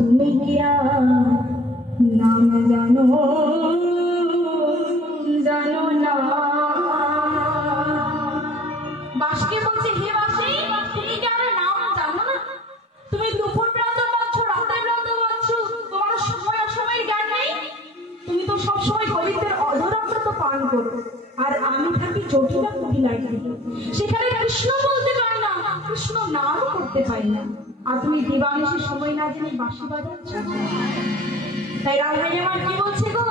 তুমি কি নাম জানো জানো না? বাঁশকে বলছে, হে বাঁশি, তুমি কি আমার নাম জানো না? তুমি দুপুর প্রান্ত পাচ্ছ, রাতের প্রান্ত পাচ্ছ, তোমার সময় অসময়ের জ্ঞান নেই। তুমি তো সবসময় কবিত্বের অধরামৃত পান করো, আর আমি থাকি জটিলা কুটিলায়। সেখানে কৃষ্ণ বলতে পারি না, কৃষ্ণ নাম করতে পারি না, আর তুমি দিবানিশি সময় না জেনে বাঁশি বাজাচ্ছ। তাই রাধাই আমার কি বলছে গো,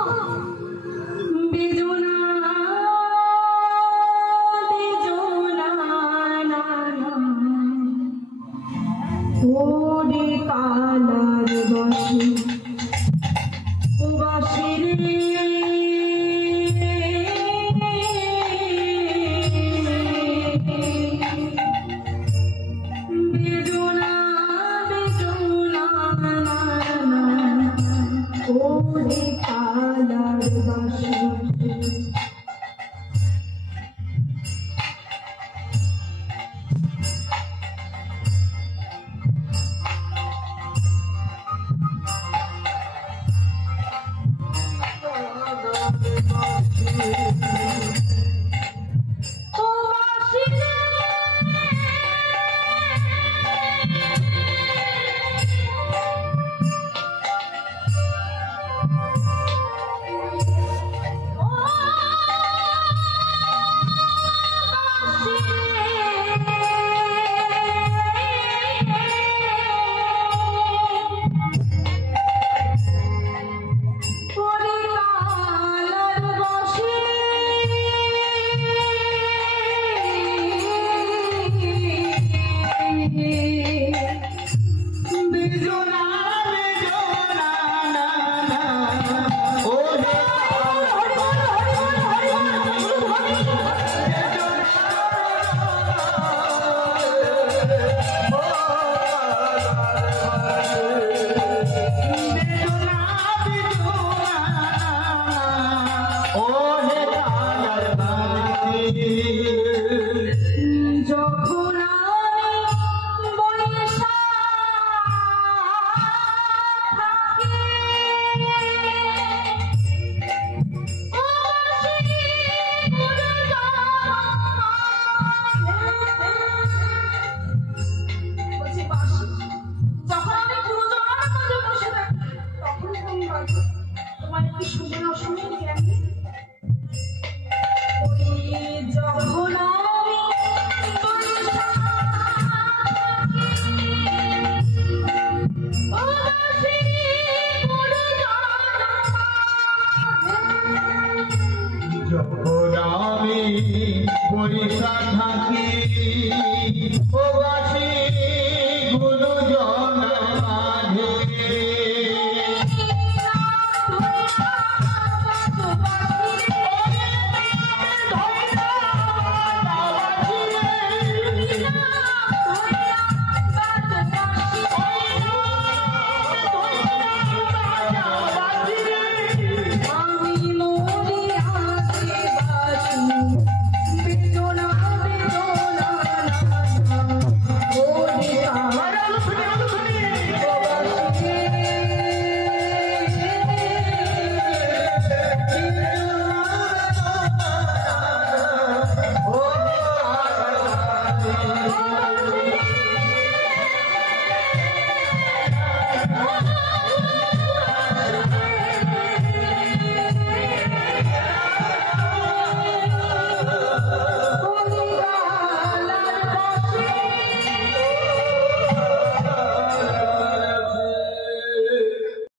বেজনা ওরে কালার বাঁশি ও বাঁশি রে, বেজনা বেজনা ওরে কালার বাঁশি। যখন আমি বরিশা থাকি ও